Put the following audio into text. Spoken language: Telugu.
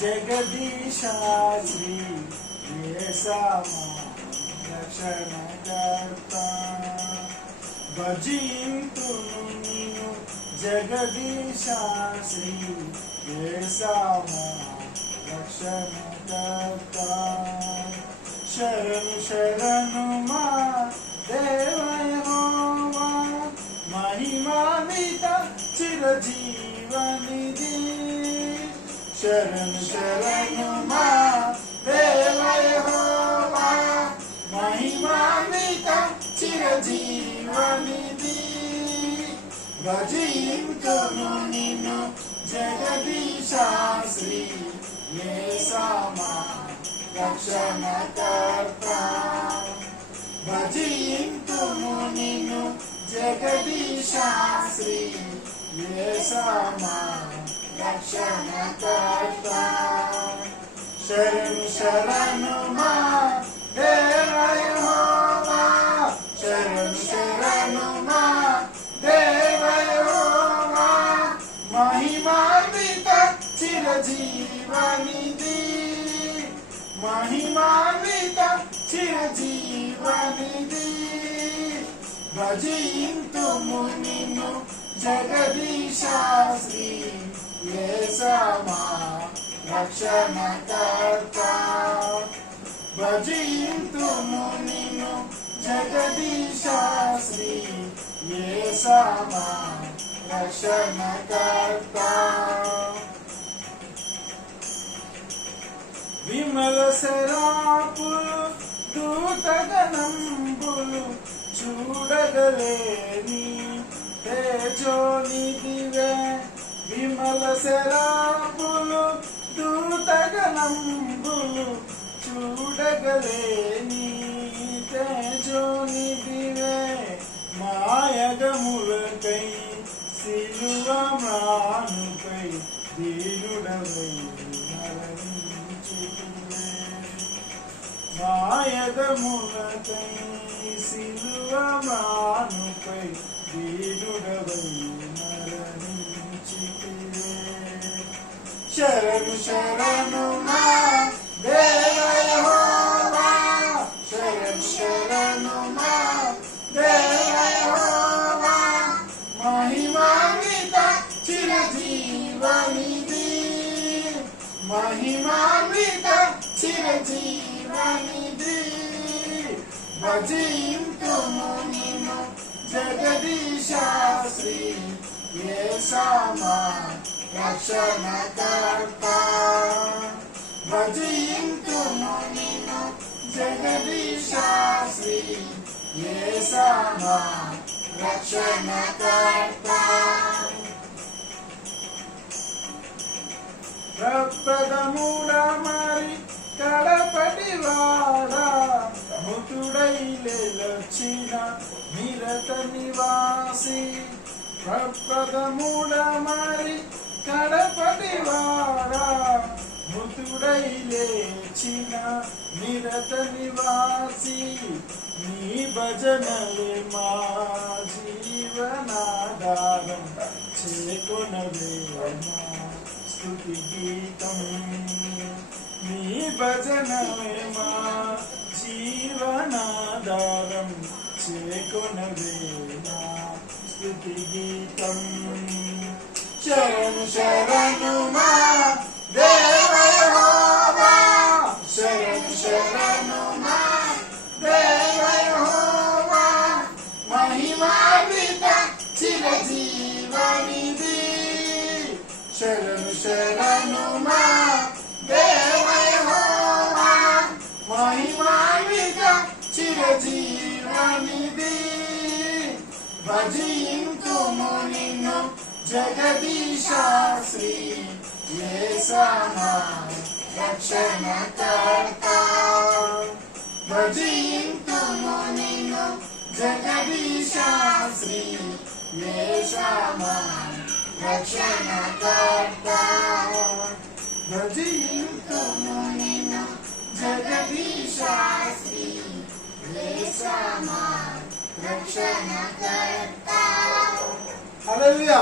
జగదీశ శ్రీ యేసమా రక్షణకర్త భజింతును నిన్ను జగదీశ శ్రీ యేసమా రక్షణకర్త శరణు శరణు మా దేవ యెహోవా మహిమాన్విత చిరజీవనిధి శరణు శరణు మా దేవ యెహోవా మహిమాన్విత చిరజీవనిధి భజింతును నిన్ను జగదీశ శ్రీ యేసమా రక్షణకర్త భజింతుము నిన్ను జగదీశ శ్రీ యేసమా రక్షణకర్త శరణు శరణు మా దేవ యెహోవా శరణు శరణు మా దేవ యెహోవా మహిమాన్విత చిరజీవనిధి మహిమాన్విత చిరజీవనిధి భజింతుము నిన్ను జగదీశ శ్రీ యేసమా రక్షణకర్త భజింతుము నిన్ను జగదీశ శ్రీ యేసమా రక్షణకర్త విమల శరాపులు దూతగణంబులు చూడగలేని తేజోనిధివే విమల శరాపులు దూతగణంబులు చూడగలేని తేజోనిధివే మాయగములకై సిలువ మ్రానుపై దీనుడవై మాయగములకై సిలువ మ్రానుపై దీనుడవై మరణించితివే శరణు శరణు మా దేవ యెహోవా శరణు శరణు మా దేవ యెహోవా మహిమాన్విత చిరజీవనిధి మహిమాన్విత చిరజీవనిధి భజింతుము నిన్ను జగదీశ శ్రీ యేసమా రక్షణకర్త భజింతుము నిన్ను జగదీశ శ్రీ యేసమా రక్షణకర్త ప్రపదముడ మరి కడపటి వాడా మృతుడై లేచిన నిరత నివాసి ప్రపదముడ మరి కడపటి వాడా మృతుడై లేచిన నిరత నివాసి నీ భజనలే మా జీవనాధారం చేకొనవే మా స్తుతి గీతం నీ భజనలే మా జీవనాధారం చేకొనవే మా స్తుతి గీతం శరణు శరణు మా దేవ యెహోవా శరణు శరణు మా దేవ యెహోవా మహిమాన్విత చిరజీవనిధి శరణు శరణు మా దేవ యెహోవా మహిమాన్విత చిరజీవనిధి భజింతుము నిన్ను జగదీశ శ్రీ యేసమా రక్షణకర్త భజింతుము నిన్ను జగదీశ శ్రీ యేసమా రక్షణకర్త భజింతుము నిన్ను జగదీశ శ్రీ యేసమా రక్షణకర్త హల్లెలూయా.